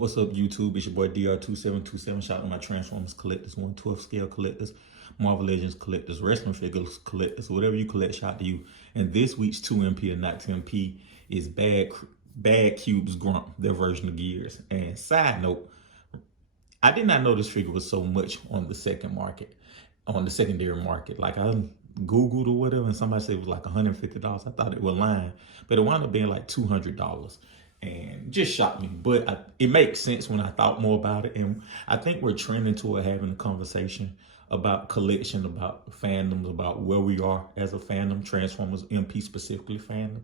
What's up, YouTube? It's your boy DR2727. Shout out to my Transformers collectors, 1/12 scale collectors, Marvel Legends collectors, wrestling figures collectors, whatever you collect, shout out to you. And this week's 2MP and not 10P is Badcube Grump, their version of Gears. And side note, I did not know this figure was so much on the secondary market. Like I Googled or whatever, and somebody said it was like $150. I thought it was lying, but it wound up being like $200. And just shocked me, but it makes sense when I thought more about it. And I think we're trending toward having a conversation about collection, about fandoms, about where we are as a fandom, Transformers MP specifically fandom.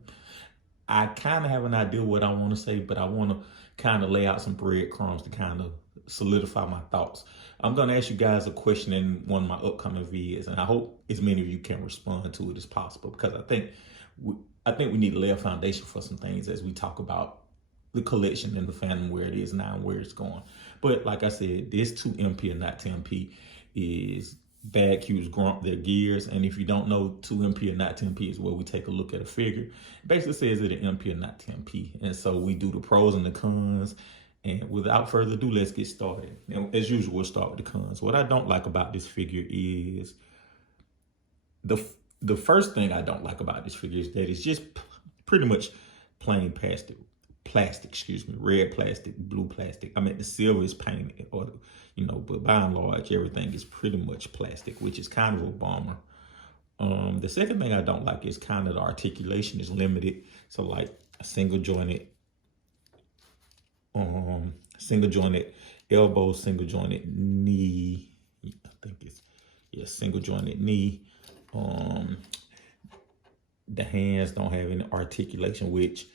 I kind of have an idea what I want to say, but I want to kind of lay out some breadcrumbs to kind of solidify my thoughts. I'm going to ask you guys a question in one of my upcoming videos, and I hope as many of you can respond to it as possible, because I think we need to lay a foundation for some things as we talk about the collection and the fandom, where it is now and where it's going. But like I said, this 2MP and not 10P is Badcube Grump, their Gears. And if you don't know, 2MP and not 10P is where we take a look at a figure. It basically says it an MP and not 10P. And so we do the pros and the cons. And without further ado, let's get started. And as usual, we'll start with the cons. What I don't like about this figure is the first thing I don't like about this figure is that it's just pretty much plain plastic, red plastic, blue plastic. I mean, the silver is painted, or but by and large, everything is pretty much plastic, which is kind of a bummer. The second thing I don't like is kind of the articulation is limited. So like a single jointed elbow, single jointed knee. I think it's single jointed knee. The hands don't have any articulation, which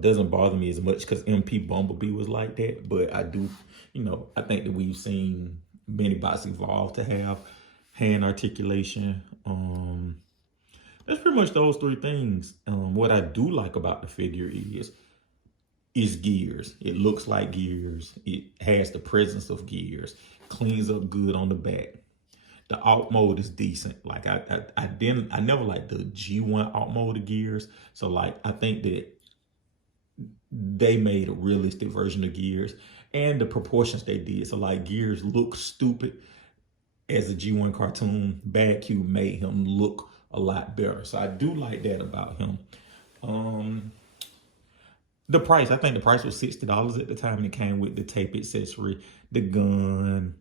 doesn't bother me as much because MP Bumblebee was like that. But I do, I think that we've seen many bots evolve to have hand articulation. That's pretty much those three things. What I do like about the figure is Gears. It looks like Gears. It has the presence of Gears. Cleans up good on the back. The alt mode is decent. Like I never liked the G1 alt mode of Gears. So like I think that they made a realistic version of Gears, and the proportions they did. So like Gears looked stupid as a G1 cartoon. Badcube made him look a lot better. So I do like that about him. The price, I think the price was $60 at the time. It came with the tape accessory, the gun,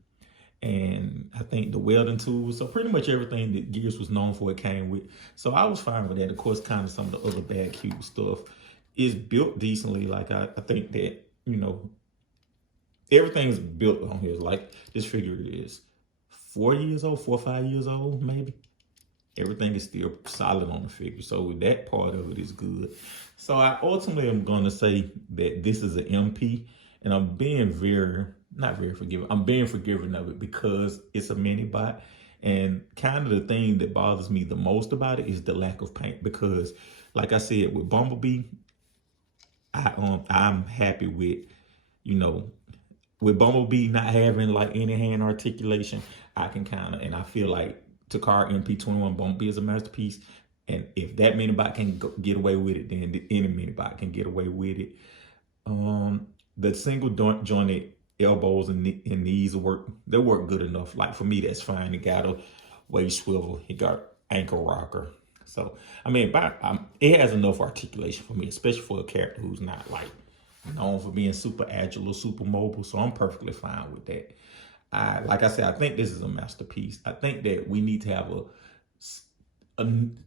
and I think the welding tools. So pretty much everything that Gears was known for, it came with. So I was fine with that. Of course, kind of some of the other Badcube stuff is built decently. Like I think that, everything's built on here. Like this figure is 4 years old, 4 or 5 years old, maybe. Everything is still solid on the figure. So that part of it is good. So I ultimately am going to say that this is an MP, and I'm being not very forgiving. I'm being forgiving of it because it's a mini bot. And kind of the thing that bothers me the most about it is the lack of paint, because like I said, with Bumblebee, I'm happy with, with Bumblebee not having like any hand articulation. I can and I feel like Takara MP21 Bumblebee is a masterpiece. And if that minibot can get away with it, then any minibot can get away with it. The single jointed elbows and knees work good enough. Like for me, that's fine. It got a waist swivel. It got ankle rocker. So, I mean, it has enough articulation for me, especially for a character who's not like known for being super agile or super mobile. So I'm perfectly fine with that. Like I said, I think this is a masterpiece. I think that we need to have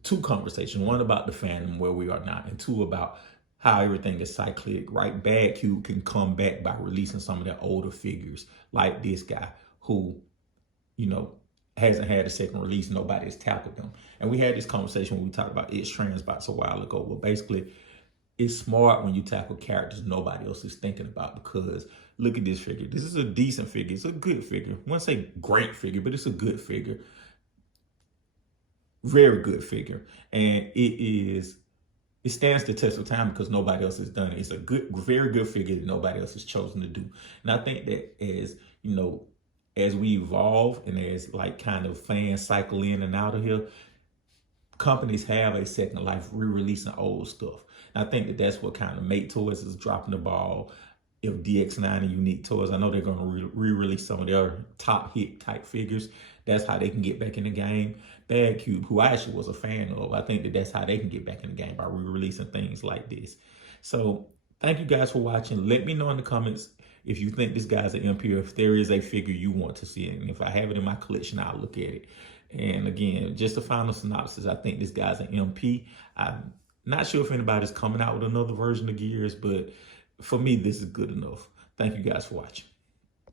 two conversations. One about the fandom, where we are now, and two about how everything is cyclic, right? Badcube can come back by releasing some of their older figures, like this guy who, hasn't had a second release. Nobody has tackled them. And we had this conversation when we talked about x-transbots a while ago. But basically, it's smart when you tackle characters nobody else is thinking about, because look at this figure. This is a decent figure. It's a good figure. I wouldn't say great figure, but it's a good figure. Very good figure. And it stands the test of time because nobody else has done it. It's a very good figure that nobody else has chosen to do. And I think that as we evolve and as like kind of fans cycle in and out of here, companies have a second life re-releasing old stuff. And I think that that's what kind of Made Toys is dropping the ball. if DX9 and Unique Toys, I know they're going to re-release some of their top hit type figures. That's how they can get back in the game. Badcube, who I actually was a fan of, I think that that's how they can get back in the game, by re-releasing things like this. So thank you guys for watching. Let me know in the comments if you think this guy's an MP, or if there is a figure you want to see. And if I have it in my collection, I'll look at it. And again, just a final synopsis, I think this guy's an MP. I'm not sure if anybody's coming out with another version of Gears, but for me, this is good enough. Thank you guys for watching.